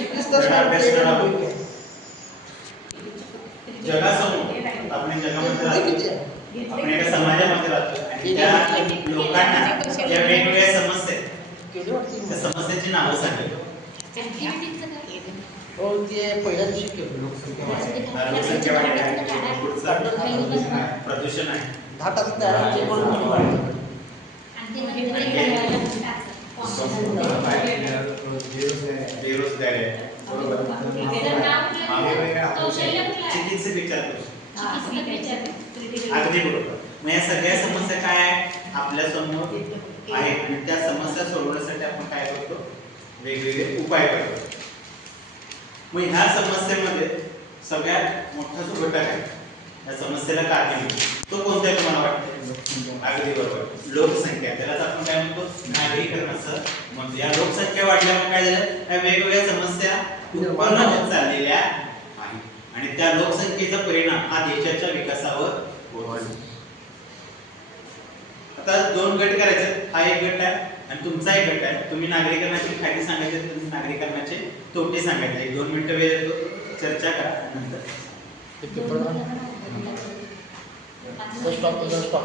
एकवीस तास जरा अभ्यास काम करा. केलं. जगासमोर आपण जगामध्ये ते राहतो किती आहे? आपण एका समाजामध्ये राहतो आणि त्या लोकांना या वेगवेगळ्या समस्या आहेत. केली वाटते त्या मी. समस्याची नावं सांगितली हो ते पहिल्या दिवशी केलं लोकसंख्या वाढली. लोकसंख्या वाढली आहे. पुढचं प्रदूषण आहे दहा चिकित्सक विचारतो अगदी बरोबर मग या सगळ्या समस्या काय आहे आपल्यासमोर आहेत आणि त्या समस्या सोडवण्यासाठी आपण काय करतो वेगवेगळे उपाय करतो मग ह्या समस्येमध्ये सगळ्यात मोठा जो घटक आहे या समस्येला कारणीभूत तो कोणता आहे तुम्हाला वाटतं अगदी बरोबर लोकसंख्या त्यालाच आपण काय म्हणतो? नागरीकरण असं म्हणतो. या लोकसंख्या वाढल्यामुळे काय झालं? या वेगवेगळ्या समस्या होत चाललेल्या आहेत आणि त्या लोकसंख्येचा परिणाम हा देशाच्या विकासावर होतो आता दोन गट करायचे. हा एक गट आहे आणि तुमचा एक गट आहे. तुम्ही नागरीकरणाचे फायदे सांगायचे तुम्ही नागरीकरणाचे तोटे सांगायचे. एक दोन मिनिटं वेळ चर्चा करा. नंतर किती पडलं? स्टॉप करा, स्टॉप.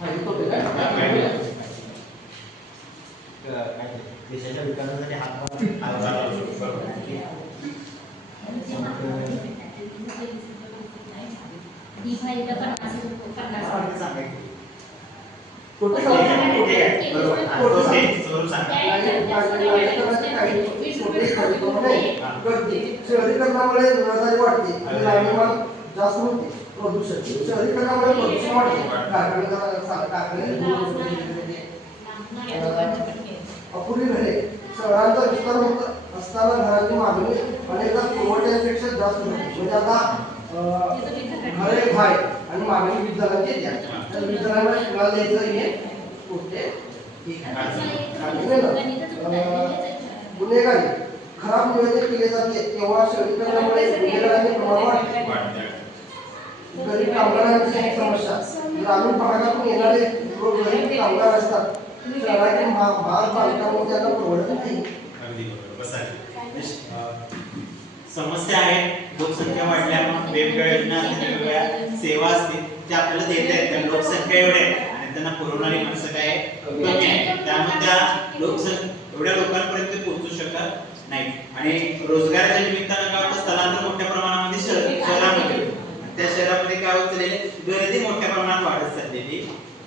हा, हे तो वेगळा आहे. देशाच्या विकासासाठी हातभार हातभार लावू शकतो. बरोबर. सांगायचं सांगायचं कुठं ठीक जाऊ? आहे. बरोबर. हा, स्वरूप सांगा. शहरीकरणामुळे रहदारी वाढते आणि राहणीमान जास्त होते प्रदूषण शहरीकरणामुळे प्रदूषण वाढते कारखाने वगैरे अपुरी घरे शहरांचा विस्तार होत असताना घराची मागणी अनेकदा पुरवठ्यापेक्षा जास्त होते म्हणजे आता घर एक भाय आणि मागणी वीज झाला ते द्या. तर वीज दराला कुणाला द्यायचं हे होते आहे. गुन्हेगारी. खराब नियोजन केले जाते. तेव्हा शहरीकरणामुळे गुन्हेगारांचे प्रमाण वाढते. गरीब कामगारांची एक समस्या. ग्रामीण भागातून येणारे गरीब कामगार असतात. शहरातील भाग बांधकाम त्यांना परवडत नाही. समस्या आहे लोकसंख्या वाढल्यामुळे वेगवेगळ्या योजना असतील म्हणजे वेगवेगळ्या सेवा असतील त्या आपल्याला देता आहेत कारण लोकसंख्या एवढी आहे आणि त्यांना पुरवणारी माणसं काय आहे? कमी आहे त्यामुळे त्या लोकसंख्या एवढ्या लोकांपर्यंत पोहोचू शकत नाही आणि रोजगाराच्या निमित्तानं काय होतं स्थलांतर मोठ्या प्रमाणामध्ये शहर शहरामध्ये होतं. आणि त्या शहरामध्ये काय होत चाललेलं आहे? गर्दी मोठ्या प्रमाणात वाढत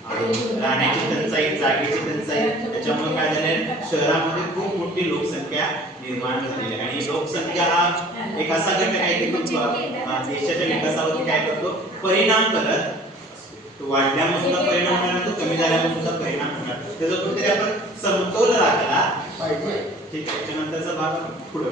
राहण्याची टंचाई जागेची टंचाई त्याच्यामुळे काय झाले शहरामध्ये खूप मोठी लोकसंख्या निर्माण झालेली आहे. आणि लोकसंख्या हा एक असा घटक आहे की देशाच्या विकासावर काय करतो? परिणाम करत असतो. वाढल्यामुळे सुद्धा परिणाम होणार तो कमी झाल्यामुळे सुद्धा परिणाम होणार. त्याचा कुठेतरी आपण समतोल राखला पाहिजे. ठीक आहे त्याच्यानंतरचा भाग पुढे